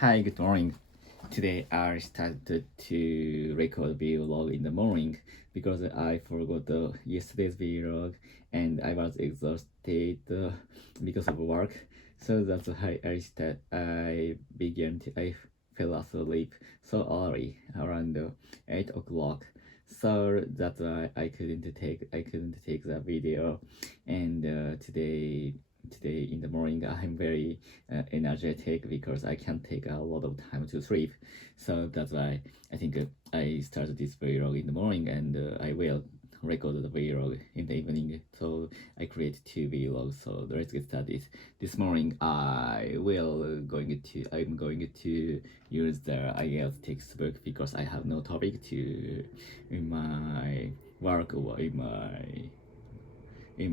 Hi, good morning. Today I started to record vlog in the morning because I forgot yesterday's vlog and I was exhausted because of work. So that's why I fell asleep so early around 8 o'clock. So that's why I couldn't take the video, and today in the morning I'm very energetic because I can take a lot of time to sleep. So that's why I think I started this vlog in the morning, and I will record the vlog in the evening. So I create two vlogs. So let's get started. This morning I'm going to use the IELTS textbook because I have no topic to in my work or in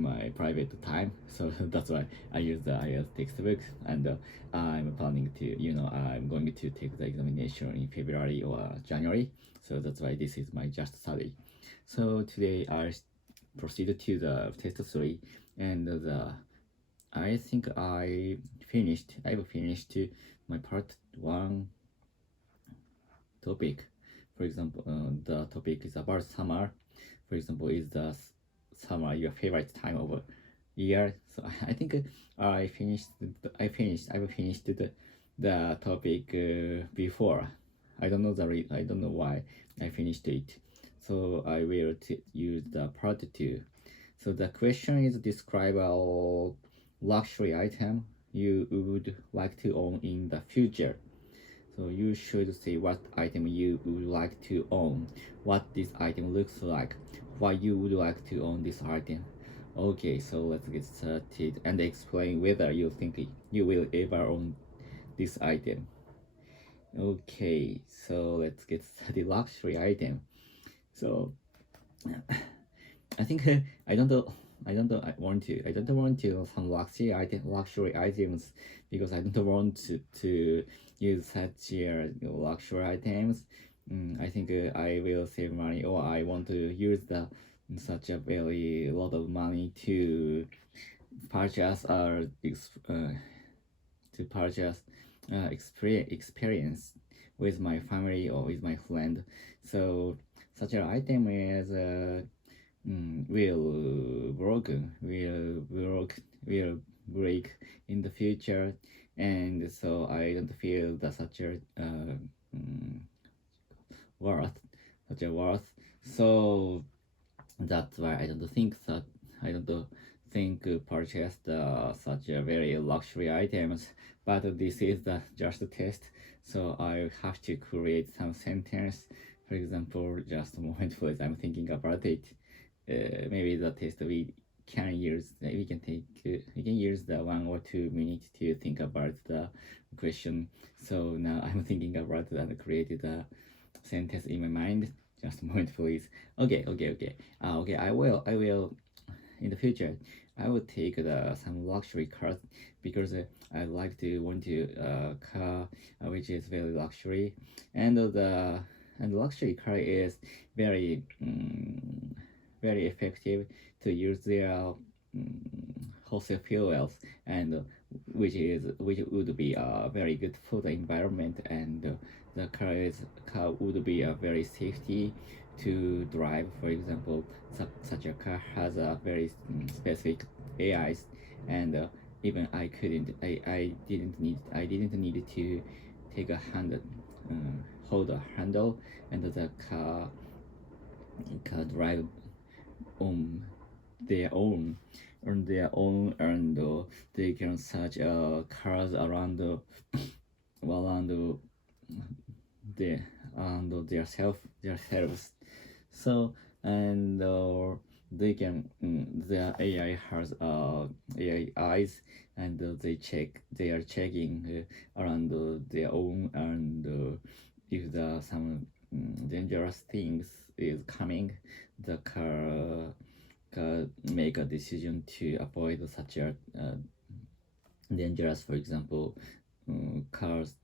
my private time. So that's why I use the IELTS textbook, and I'm planning to, I'm going to take the examination in February or January. So that's why this is my just study. So today I proceeded to the test 3, and I think I've finished my part 1 topic. For example, the topic is about summer. For example, is the summer your favorite time of year? So I think I finished the topic before. I don't know I don't know why I finished it. So I will use the part 2. So the question is, describe a luxury item you would like to own in the future. So you should say what item you would like to own, what this item looks like, why you would like to own this item. Okay, so let's get started and explain whether you think you will ever own this item. Okay, so let's get started. Luxury item. So I think I don't know. I don't know. I don't want to some luxury items because I don't want to use such luxury items. I think I will save money, or I want to use the such a very lot of money to purchase experience with my family or with my friend. So such an item is will break in the future, and so I don't feel the such a worth such a worth. So that's why I don't think purchase such a very luxury items. But this is the just a test, so I have to create some sentence. For example, just a moment, please. I'm thinking about it. Maybe the test we can use the 1 or 2 minutes to think about the question. So now I'm thinking about and created a sentence in my mind. Just a moment, please. Okay. I will in the future. I will take some luxury cars because I like to want to car which is very luxury, and the luxury car is very very effective to use their fossil fuels, and which would be very good for the environment, and the car would be a very safety to drive. For example, such a car has a very specific AIs, and even I didn't need to take a hand hold a handle, and the car drive on and they can search cars around the their selves. So, and they can the AI has AI eyes, and they are checking around their own, and if the some dangerous things is coming, the car make a decision to avoid such a dangerous. For example, cars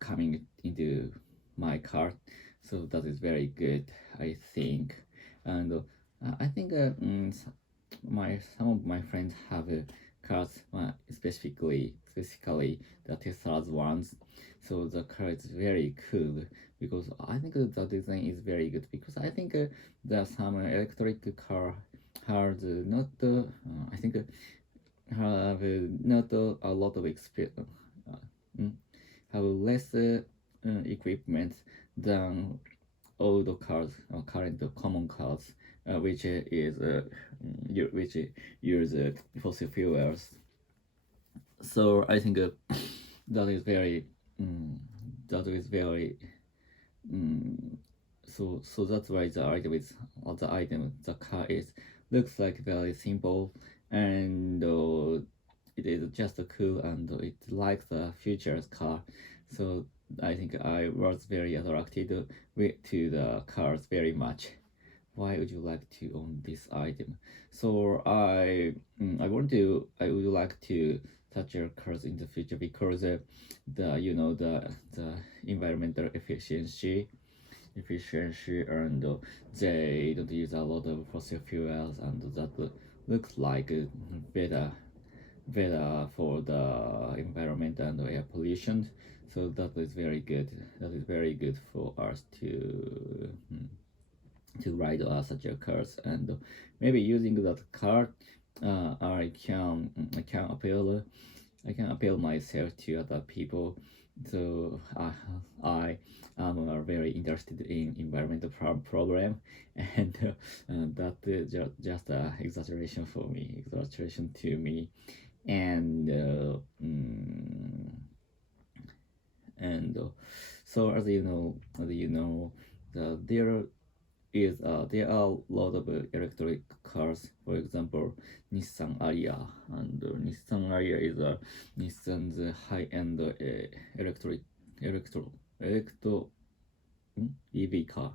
coming into my car. So that is very good, I think. And I think some of my friends have cars, specifically specifically the Tesla's ones. So the car is very cool because I think the design is very good, because I think the some electric car has not I think have not a lot of experience, have less equipment than old cars or current common cars, which is which use fossil fuels. So I think that is very that is very so that's why the item the car is looks like very simple, and it is just cool, and it likes the future's car. So I think I was very attracted to the cars very much. Why would you like to own this item? So I would like to touch your cars in the future, because the the environmental efficiency, and they don't use a lot of fossil fuels, and that looks like better for the environment and air pollution. So that is very good. That is very good for us to ride such a cars, and maybe using that car, I can appeal myself to other people. So I am very interested in environmental problem, and that is just exaggeration for me, exaggeration to me, and so as you know, there are a lot of electric cars. For example, Nissan Ariya, and Nissan Ariya is Nissan's high-end electro EV car,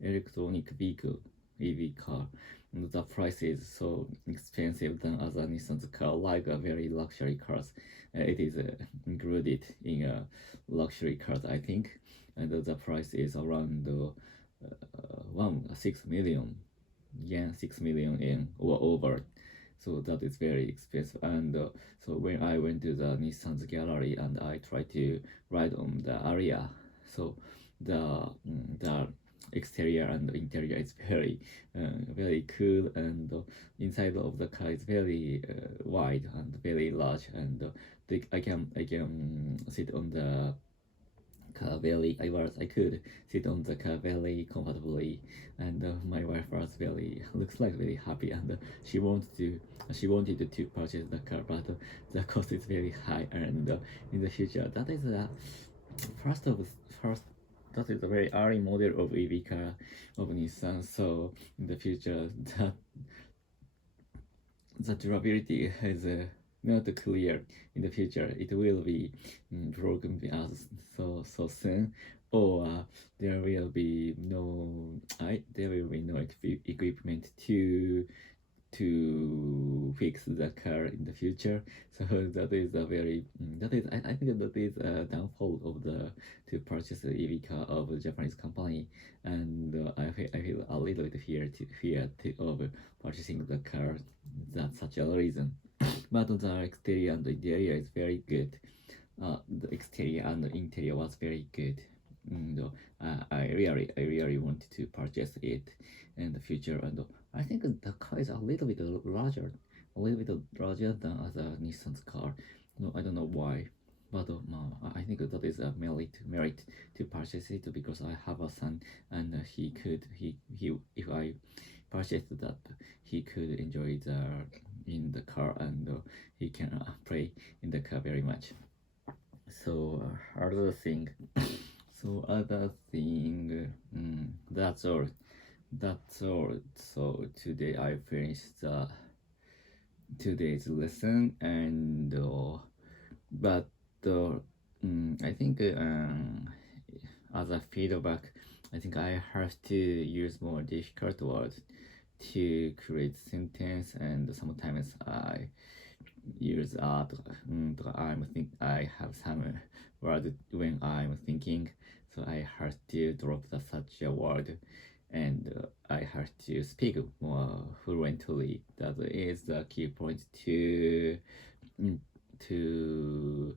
electronic vehicle EV car. And the price is so expensive than other Nissan's car, like a very luxury cars. It is included in luxury cars, I think, and the price is around 6 million yen, 6 million yen or over. So that is very expensive. And so when I went to the Nissan's gallery and I tried to ride on the area, so the exterior and interior is very cool, and inside of the car is very wide and very large, and I can sit on the car very I could sit on the car very comfortably, and my wife was looks like very happy, and she wanted to purchase the car, but the cost is very high, and in the future that is first that is a very early model of EV car of Nissan. So in the future, the durability is not clear. In the future, it will be broken so soon, or there will be no equipment to fix the car in the future. So that is a very I think that is a downfall of the to purchase the EV car of a Japanese company, and I feel a little bit fear of purchasing the car. That's such a reason. But the exterior and the interior is very good. The exterior and the interior was very good. I really wanted to purchase it in the future, and I think the car is a little bit larger than other Nissan's car. No, I don't know why, but I think that is a merit to purchase it, because I have a son, and he if I purchased that, he could enjoy in the car, and he can play in the car very much. So other thing, that's all. So today I finished today's lesson, and but I think as a feedback, I think I have to use more difficult words to create sentence, and sometimes I use I have some word when I'm thinking, so I have to drop such a word, and I have to speak more fluently. That is the key point to to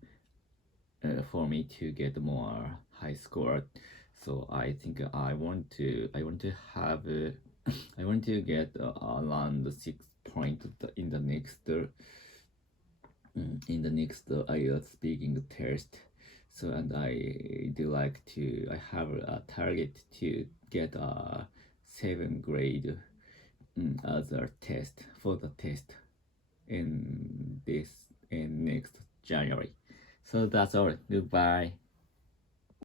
for me to get more high score. So I think I want to have I want to get around 6 points in the next IELTS speaking test. So and I do like to I have a target to get a 7th grade as a test for the test in next January. So that's all. Goodbye.